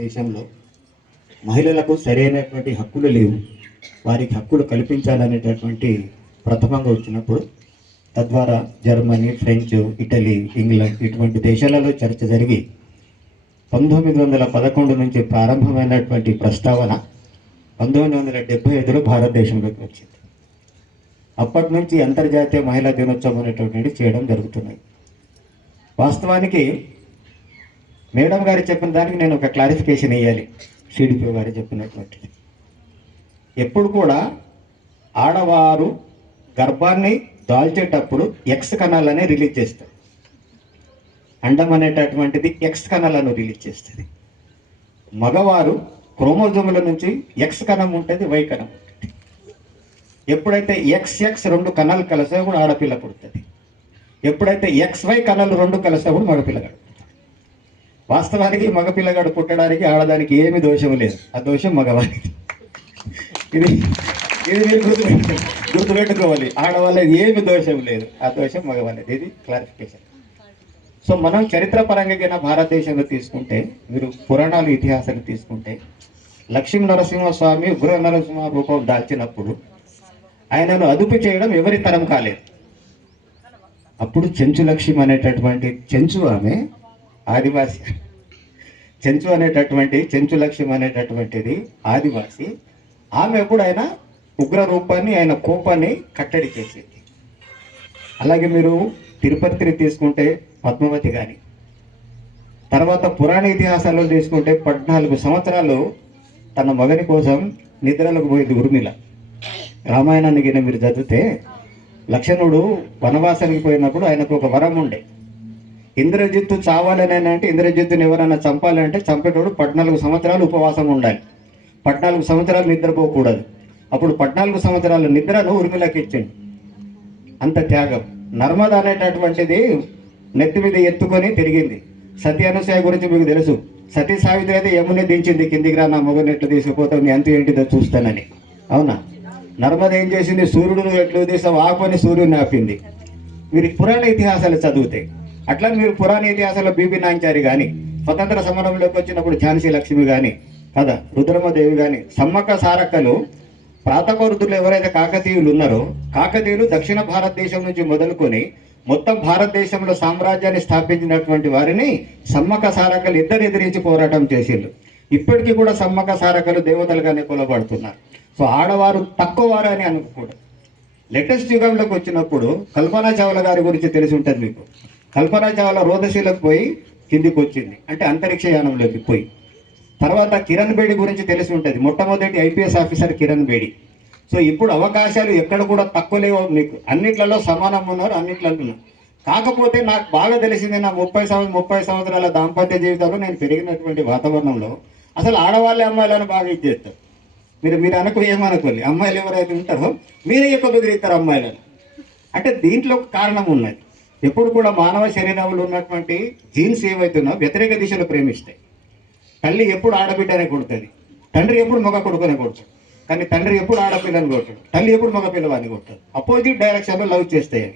దేశంలో మహిళలకు సరైనటువంటి హక్కులు లేవు. వారికి హక్కులు కల్పించాలనేటటువంటి ప్రథమంగా వచ్చినప్పుడు తద్వారా జర్మనీ ఫ్రెంచ్ ఇటలీ ఇంగ్లాండ్ ఇటువంటి దేశాలలో చర్చ జరిగి పంతొమ్మిది వందల పదకొండు నుంచి ప్రారంభమైనటువంటి ప్రస్తావన పంతొమ్మిది వందల డెబ్బై ఐదులో భారతదేశంలోకి వచ్చింది. అప్పటి నుంచి అంతర్జాతీయ మహిళా దినోత్సవం అనేటువంటిది చేయడం జరుగుతున్నాయి వాస్తవానికి మేడం గారు చెప్పిన దానికి నేను ఒక క్లారిఫికేషన్ ఇవ్వాలి సిడిపిఓ గారు చెప్పినటువంటిది. ఎప్పుడు కూడా ఆడవారు గర్భాన్ని దాల్చేటప్పుడు ఎక్స్ కణాలని రిలీజ్ చేస్తారు. అండం అనేటటువంటిది ఎక్స్ కణాలను రిలీజ్ చేస్తుంది. మగవారు క్రోమోజోముల నుంచి ఎక్స్ కణం ఉంటుంది వై కణం ఉంటుంది. ఎప్పుడైతే ఎక్స్ ఎక్స్ రెండు కణాలు కలిసే కూడా ఆడపిల్ల పుడుతుంది. ఎప్పుడైతే ఎక్స్ వై కణాలు రెండు కలిసే కూడా మగపిల్లగాడు పుడతాడు. వాస్తవానికి మగపిల్లగాడు పుట్టడానికి ఆడదానికి ఏమి దోషం లేదు. ఆ దోషం మగవాడికి ఇది ఇది మీరు గుర్తు గుర్తుపెట్టుకోవాలి ఆడవాళ్ళకి ఏమి దోషం లేదు. ఆ దోషం మగవాళ్ళది. ఇది క్లారిఫికేషన్ సో మనం చరిత్ర పరంగా భారతదేశంలో తీసుకుంటే మీరు పురాణాలు ఇతిహాసాలు తీసుకుంటే లక్ష్మీ నరసింహస్వామి ఉగ్ర నరసింహ రూపం దాల్చినప్పుడు ఆయనను అదుపు చేయడం ఎవరి తరం కాలేదు. అప్పుడు చెంచు లక్ష్మి అనేటటువంటి చెంచు ఆమె ఆదివాసి. చెంచు అనేటటువంటి చెంచు లక్ష్యం అనేటటువంటిది ఆదివాసి. ఆమె ఎప్పుడైనా ఉగ్ర రూపాన్ని ఆయన కోపాన్ని కట్టడి చేసింది. అలాగే మీరు తిరుపతిని తీసుకుంటే పద్మావతి కానీ తర్వాత పురాణ ఇతిహాసాల్లో తీసుకుంటే పద్నాలుగు సంవత్సరాలు తన మగని కోసం నిద్రలకు పోయింది ఉర్మిళ రామాయణాన్ని గిన మీరు చదివితే లక్ష్మణుడు వనవాసానికి పోయినప్పుడు ఆయనకు ఒక వరం ఉండే. ఇంద్రజిత్తు చావాలని అంటే ఇంద్రజిత్తుని ఎవరైనా చంపాలంటే చంపేటోడు పద్నాలుగు సంవత్సరాలు ఉపవాసం ఉండాలి. పద్నాలుగు సంవత్సరాలు నిద్రపోకూడదు. అప్పుడు పద్నాలుగు సంవత్సరాల నిద్రను ఉర్మిళకి ఇచ్చిండు అంత త్యాగం. నర్మద అనేటటువంటిది నెత్తి మీద ఎత్తుకొని తిరిగింది. సతీ అనసూయ గురించి మీకు తెలుసు. సతీ సావిత్రి అయితే యముని దించింది కిందికి రా నా మొగని ఎట్లు తీసుకుపోతావు? నీ అంత ఏంటిదో చూస్తానని. అవునా? నర్మద ఏం చేసింది? సూర్యుడు ఎట్లు తీసావు ఆపని సూర్యుని ఆపింది. మీరు పురాణ ఇతిహాసాలు చదివితే అట్లా మీరు పురాణ ఇతిహాసంలో బీబీ నాంచారి కానీ స్వతంత్ర సమరంలోకి వచ్చినప్పుడు ఝాన్సీ లక్ష్మి కానీ కదా రుద్రమదేవి కానీ సమ్మక్క సారక్కలు ప్రాతపరుతులు ఎవరైతే కాకతీయులు ఉన్నారో కాకతీయులు దక్షిణ భారతదేశం నుంచి మొదలుకొని మొత్తం భారతదేశంలో సామ్రాజ్యాన్ని స్థాపించినటువంటి వారిని సమ్మక సారకలు ఇద్దరు ఎదిరించి పోరాటం చేసిండ్రు. ఇప్పటికీ కూడా సమ్మక్క సారకలు దేవతలుగానే కొలబడుతున్నారు. సో ఆడవారు తక్కువ వారు అని అనుకోకూడదు. లేటెస్ట్ యుగంలోకి వచ్చినప్పుడు కల్పనా చావ్లా గారి గురించి తెలిసి ఉంటుంది మీకు. కల్పన చావ్లా రోదశీలకు పోయి కిందికి వచ్చింది అంటే అంతరిక్ష యానంలోకి పోయి. తర్వాత కిరణ్ బేడి గురించి తెలిసి ఉంటుంది. మొట్టమొదటి IPS officer Kiran Bedi. So ఇప్పుడు అవకాశాలు ఎక్కడ కూడా తక్కువ లేవు మీకు. అన్నిట్లలో సమానం ఉన్నారు అన్నిట్లలో ఉన్నారు. కాకపోతే నాకు బాగా తెలిసింది నా ముప్పై సంవత్సరం ముప్పై సంవత్సరాల దాంపత్య జీవితంలో నేను పెరిగినటువంటి వాతావరణంలో అసలు ఆడవాళ్ళే అమ్మాయిలను బాగా ఇచ్చేస్తారు మీరు మీరు అనుకో ఏమనుకోండి అమ్మాయిలు ఎవరైతే ఉంటారో మీరే ఎక్కువ బెదిరిస్తారు అమ్మాయిలను. అంటే దీంట్లో ఒక కారణం ఉన్నది. ఎప్పుడు కూడా మానవ శరీరంలో ఉన్నటువంటి జీన్స్ ఏవైతున్నా వ్యతిరేక దిశలో ప్రేమిస్తాయి. తల్లి ఎప్పుడు ఆడబిడ్డనే కొడుతుంది. తండ్రి ఎప్పుడు మగ కొడుకునే కొడతాడు కానీ తండ్రి ఎప్పుడు ఆడపిల్లని కొట్టాడు తల్లి ఎప్పుడు మగ పిల్లవాడిని కొట్టాడు అపోజిట్ డైరెక్షన్లో లవ్ చేస్తాయి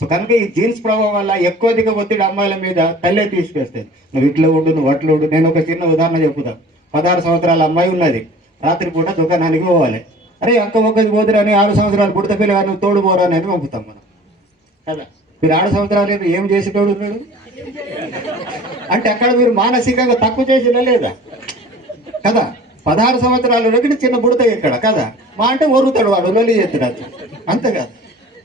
సో కనుక ఈ జీన్స్ ప్రభావం వల్ల ఎక్కువ అధిక ఒత్తిడి అమ్మాయిల మీద తల్లే తీసుకొస్తాయి నువ్వు ఇట్లా ఉండు నువ్వు అట్లా ఉండు. నేను ఒక చిన్న ఉదాహరణ చెప్పుదాం పదహారు సంవత్సరాల అమ్మాయి ఉన్నది. రాత్రిపూట దుకాణానికి పోవాలి. అరే అక్క ఒక్కది పోదురని ఆరు సంవత్సరాలు పుడితే పిల్లగా నువ్వు తోడు పోరా అనేది పంపుతాం మనం. కదా? మీరు ఆరు సంవత్సరాలు ఏం చేసేటోడు ఉన్నాడు? అంటే అక్కడ మీరు మానసికంగా తక్కువ చేసినా లేదా? కదా? పదహారు సంవత్సరాల దగ్గర చిన్న బుడత ఇక్కడ కదా? మా అంటే ఒరుగుతాడు వాడు లొలి చేస్తున్నాడు అంతే కాదు?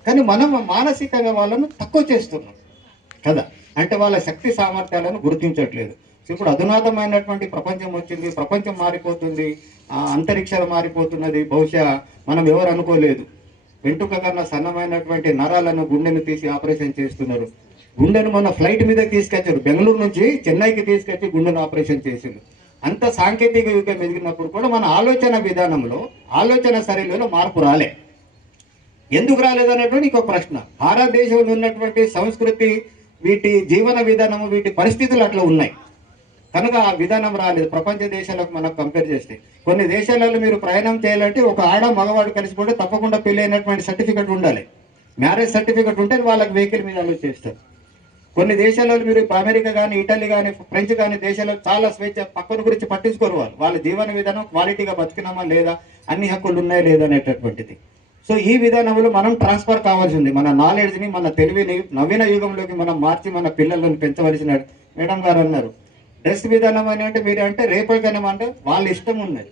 కానీ మనం మానసికంగా వాళ్ళను తక్కువ చేస్తున్నాం కదా? అంటే వాళ్ళ శక్తి సామర్థ్యాలను గుర్తించట్లేదు. ఇప్పుడు అధునాతమైనటువంటి ప్రపంచం వచ్చింది ప్రపంచం మారిపోతుంది ఆ అంతరిక్షాలు మారిపోతున్నది బహుశా మనం ఎవరు అనుకోలేదు. వెంట్రుక కన్నా సన్నమైనటువంటి నరాలను గుండెను తీసి ఆపరేషన్ చేస్తున్నారు. గుండెను మొన్న ఫ్లైట్ మీద తీసుకొచ్చారు. బెంగళూరు నుంచి చెన్నైకి తీసుకొచ్చి గుండెను ఆపరేషన్ చేసింది అంత సాంకేతిక యుగం ఎదిగినప్పుడు కూడా మన ఆలోచన విధానంలో ఆలోచన శైలిలో మార్పు రాలే. ఎందుకు రాలేదన్నటువంటి ఇంకో ప్రశ్న. భారతదేశంలో ఉన్నటువంటి సంస్కృతి వీటి జీవన విధానము వీటి పరిస్థితులు అట్లా ఉన్నాయి. కనుక ఆ విధానం రాలేదు. ప్రపంచ దేశాలకు మనం కంపేర్ చేస్తే. కొన్ని దేశాలలో మీరు ప్రయాణం చేయాలంటే ఒక ఆడ మగవాడు కలిసిపోతే తప్పకుండా పెళ్ళి అయినటువంటి సర్టిఫికెట్ ఉండాలి. మ్యారేజ్ సర్టిఫికెట్ ఉంటే వాళ్ళకి వెహికల్ మీద అలో చేస్తారు. కొన్ని దేశాల్లో మీరు అమెరికా కానీ ఇటలీ కానీ ఫ్రెంచ్ కానీ దేశాల్లో చాలా స్వేచ్ఛ పక్కన గురించి పట్టించుకోరు వాళ్ళు. వాళ్ళ జీవన విధానం క్వాలిటీగా బతికినామా లేదా అన్ని హక్కులు ఉన్నాయా లేదా అనేటటువంటిది. సో ఈ విధానంలో మనం ట్రాన్స్ఫర్ కావాల్సింది. మన నాలెడ్జ్ని మన తెలివిని నవీన యుగంలోకి మనం మార్చి మన పిల్లలను పెంచవలసిన మేడం గారు అన్నారు. డ్రెస్ విధానం అని అంటే మీరు అంటే రేపటికైనా అంటే వాళ్ళ ఇష్టం ఉన్నది.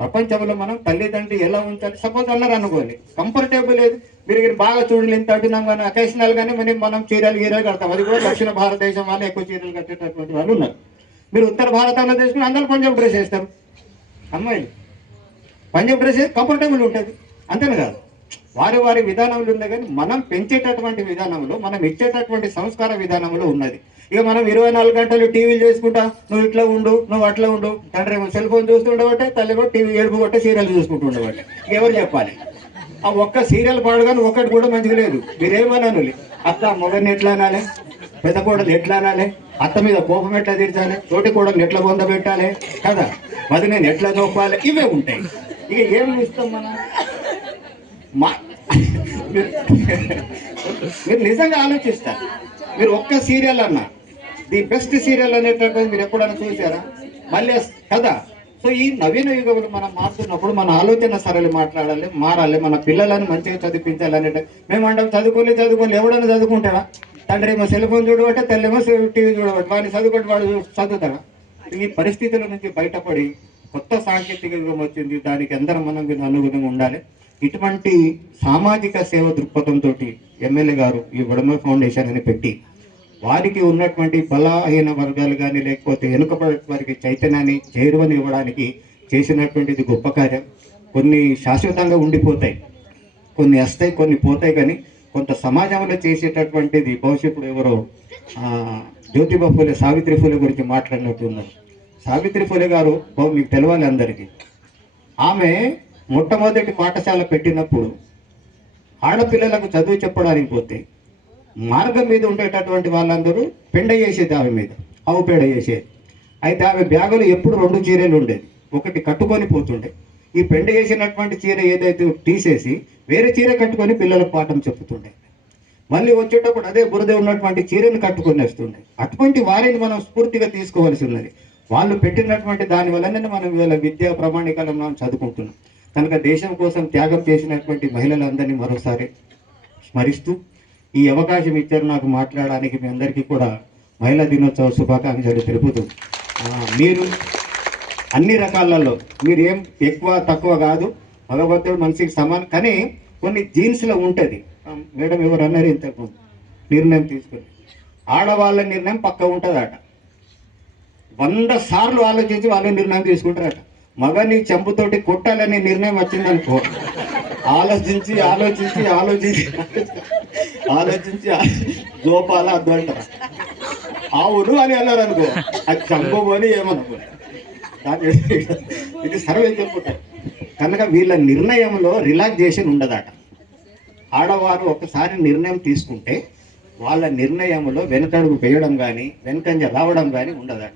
ప్రపంచంలో మనం తల్లిదండ్రులు ఎలా ఉంచాలి? సపోజ్ అన్నారు అనుకోండి కంఫర్టబుల్ లేదు. మీరు ఇక్కడ బాగా చూడలు ఎంత అంటున్నాం కానీ అకేషనల్ కానీ మనం మనం చీరలు గీరలు కడతాం. అది కూడా దక్షిణ భారతదేశం వాళ్ళు ఎక్కువ చీరలు కట్టేటటువంటి వాళ్ళు ఉన్నారు. మీరు ఉత్తర భారతంలో తీసుకుని అందరూ పంజాబ్ డ్రెస్ వేస్తారు. అమ్మాయిలు. పంజాబ్ డ్రెస్ కంఫర్టబుల్ ఉంటుంది. అంతేనా కాదు? వారి వారి విధానంలో ఉన్నాయి కానీ మనం పెంచేటటువంటి విధానంలో మనం ఇచ్చేటటువంటి సంస్కార విధానంలో ఉన్నది. ఇక మనం ఇరవై నాలుగు గంటలు టీవీలు చేసుకుంటా నువ్వు ఇట్లా ఉండు నువ్వు అట్లా ఉండు. తండ్రి ఏమో సెల్ ఫోన్ చూస్తుండబట్టే తల్లి కూడా టీవీ ఏడుపు కొట్టే సీరియల్ చూసుకుంటూ ఎవరు చెప్పాలి? ఆ ఒక్క సీరియల్ పాడగానే ఒక్కటి కూడా మంచిగా లేదు. మీరేమన్నాను అత్త మొగని ఎట్లా అనాలి? పెద్ద కోడలు ఎట్లా అనాలి? అత్త మీద కోపం ఎట్లా తీర్చాలి? తోటి కోడలు ఎట్లా పొంద పెట్టాలి? కదా? అది నేను ఎట్లా చూపాలి ఇవే ఉంటాయి. ఇక ఏం ఇస్తాం మనం? మా మీరు మీరు నిజంగా ఆలోచిస్తారు. మీరు ఒక్క సీరియల్ అన్నా ది బెస్ట్ సీరియల్ అనేటటువంటి మీరు ఎప్పుడైనా చూసారా? మళ్ళీ కదా? సో ఈ నవీన యుగంలో మనం మారుతున్నప్పుడు మన ఆలోచన సరళి మాట్లాడాలి మారాలి. మన పిల్లలను మంచిగా చదివించాలి అనేట మేము అంటాం చదువుకోలే చదువుకోలే. ఎవడన్నా చదువుకుంటాడా? తండ్రి ఏమో సెల్ ఫోన్ చూడబట్టే ఏమో టీవీ చూడబట్టి. వాడిని చదువుకుంటే వాడు చదువుతాడా? ఈ పరిస్థితుల నుంచి బయటపడి కొత్త సాంకేతిక యుగం వచ్చింది. దానికి అందరం మనం దీనికి అనుగుణంగా ఉండాలి. ఇటువంటి సామాజిక సేవ దృక్పథంతో ఎమ్మెల్యే గారు ఈ వడమ ఫౌండేషన్ అని పెట్టి వారికి ఉన్నటువంటి బలహీన వర్గాలు కానీ లేకపోతే వెనుకబడి వారికి చైతన్యాన్ని చేరువని ఇవ్వడానికి చేసినటువంటిది గొప్ప కార్యం. కొన్ని శాశ్వతంగా ఉండిపోతాయి. కొన్ని వస్తాయి కొన్ని పోతాయి కానీ కొంత సమాజంలో చేసేటటువంటిది భవిష్యత్తులో ఎవరో జ్యోతిబా ఫూలే సావిత్రి ఫూలే గురించి మాట్లాడినట్టు ఉన్నారు సావిత్రి ఫూలే గారు మీకు తెలవాలి అందరికీ. ఆమె మొట్టమొదటి పాఠశాల పెట్టినప్పుడు ఆడపిల్లలకు చదువు చెప్పడానికి పోతే మార్గం మీద ఉండేటటువంటి వాళ్ళందరూ పెండ చేసేది ఆమె మీద ఆవు పేడ చేసేది అయితే ఆమె బ్యాగులో ఎప్పుడు రెండు చీరలు ఉండేది ఒకటి కట్టుకొని పోతుండే. ఈ పెండ చేసినటువంటి చీర ఏదైతే తీసేసి వేరే చీర కట్టుకొని పిల్లలకు పాఠం చెప్పుతుండే మళ్ళీ వచ్చేటప్పుడు అదే బురద ఉన్నటువంటి చీరను కట్టుకొని వస్తుండే. అటువంటి వారిని మనం స్ఫూర్తిగా తీసుకోవాల్సి ఉన్నది వాళ్ళు పెట్టినటువంటి దాని వల్లనే మనం ఇవాళ విద్యా ప్రమాణికాలను మనం చదువుకుంటున్నాం. కనుక దేశం కోసం త్యాగం చేసినటువంటి మహిళలందరినీ మరోసారి స్మరిస్తూ ఈ అవకాశం ఇచ్చారు నాకు మాట్లాడడానికి మీ అందరికీ కూడా మహిళా దినోత్సవ శుభాకాంక్షలు తెలుపుతూ మీరు అన్ని రకాలలో మీరు ఏం ఎక్కువ తక్కువ కాదు భగవంతుడు మనిషికి సమానం కానీ కొన్ని జీన్స్లో ఉంటుంది. మేడం ఎవరు అన్నారు ఇంతకుముందు? నిర్ణయం తీసుకుని ఆడవాళ్ళ నిర్ణయం పక్క ఉంటుందట. వంద సార్లు ఆలోచించి వాళ్ళు నిర్ణయం తీసుకుంటారట. మగని చెంపుతోటి కొట్టాలనే నిర్ణయం వచ్చిందనుకో ఆలోచించి ఆలోచించి ఆలోచించి. ఆలోచించి జోపాల అద్దు అంటారు అవును అని అన్నారు అనుకో. అది చంపబోని ఏమనుకో. దాన్ని ఇది సర్వే చెప్పుకుంటారు కనుక వీళ్ళ నిర్ణయంలో రిలాక్సేషన్ ఉండదట. ఆడవారు ఒకసారి నిర్ణయం తీసుకుంటే వాళ్ళ నిర్ణయంలో వెనకడుగు వేయడం కానీ వెనకంజ రావడం కానీ ఉండదట.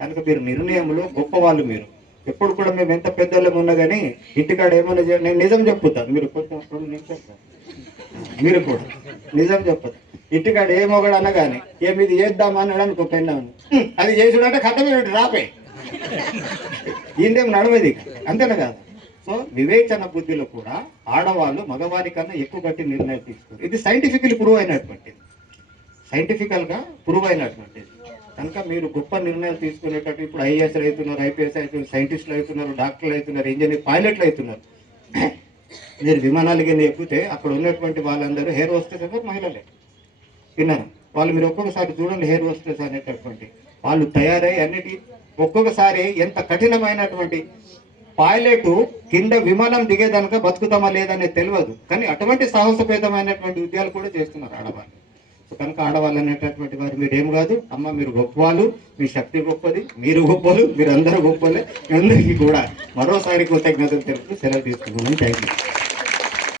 కనుక మీరు నిర్ణయంలో గొప్పవాళ్ళు మీరు. ఎప్పుడు కూడా మేము ఎంత పెద్దోళ్ళం ఉన్నా కానీ ఇంటికాడ ఏమన్నా నేను నిజం చెప్పుతాను మీరు కొంచెం రెండు నిమిషాలు మీరు కూడా. నిజం చెప్పదు ఇంటికాడ ఏ మొగడు అన్నా కానీ ఏమి ఇది చేద్దామా అన్నాడు అనుకో పెన్నాను అది చేసుడంటే కథమే రాపే. ఈందేం నడవది అంతేనా కాదు? సో వివేచన బుద్ధిలో కూడా ఆడవాళ్ళు మగవారి కన్నా ఎక్కువ గట్టి నిర్ణయం తీసుకోరు. ఇది సైంటిఫికలీ ప్రూవ్ అయినటువంటిది. సైంటిఫికల్గా ప్రూవ్ అయినటువంటిది. కనుక మీరు గొప్ప నిర్ణయాలు తీసుకునేటట్టు ఇప్పుడు ఐఏఎస్ అవుతున్నారు ఐపీఎస్ అవుతున్నారు సైంటిస్టులు అవుతున్నారు డాక్టర్లు అవుతున్నారు ఇంజనీర్ పైలట్లు అవుతున్నారు. మీరు విమానాలు కింద ఎక్కితే అక్కడ ఉన్నటువంటి వాళ్ళందరూ హెయిర్ హోస్టెస్ ఎవరు మహిళలే. విన్నారు? వాళ్ళు మీరు ఒక్కొక్కసారి చూడండి హెయిర్ హోస్టెస్ అనేటటువంటి. వాళ్ళు తయారై అన్నిటి ఒక్కొక్కసారి ఎంత కఠినమైనటువంటి పైలట్ కింద విమానం దిగేదనక బతుకుతామా లేదనేది తెలియదు కానీ అటువంటి సాహసపేతమైనటువంటి ఉద్యోగాలు కూడా చేస్తున్నారు ఆడవాళ్ళు. కనుక ఆడవాళ్ళు అనేటటువంటి వారు మీరేం కాదు అమ్మ మీరు గొప్పవాళ్ళు మీ శక్తి గొప్పది మీరు గొప్పలు మీరు అందరూ గొప్పలే మీ అందరికీ కూడా మరోసారి కృతజ్ఞతలు తెలుపుతూ సెలవు తీసుకున్నాను థ్యాంక్ యూ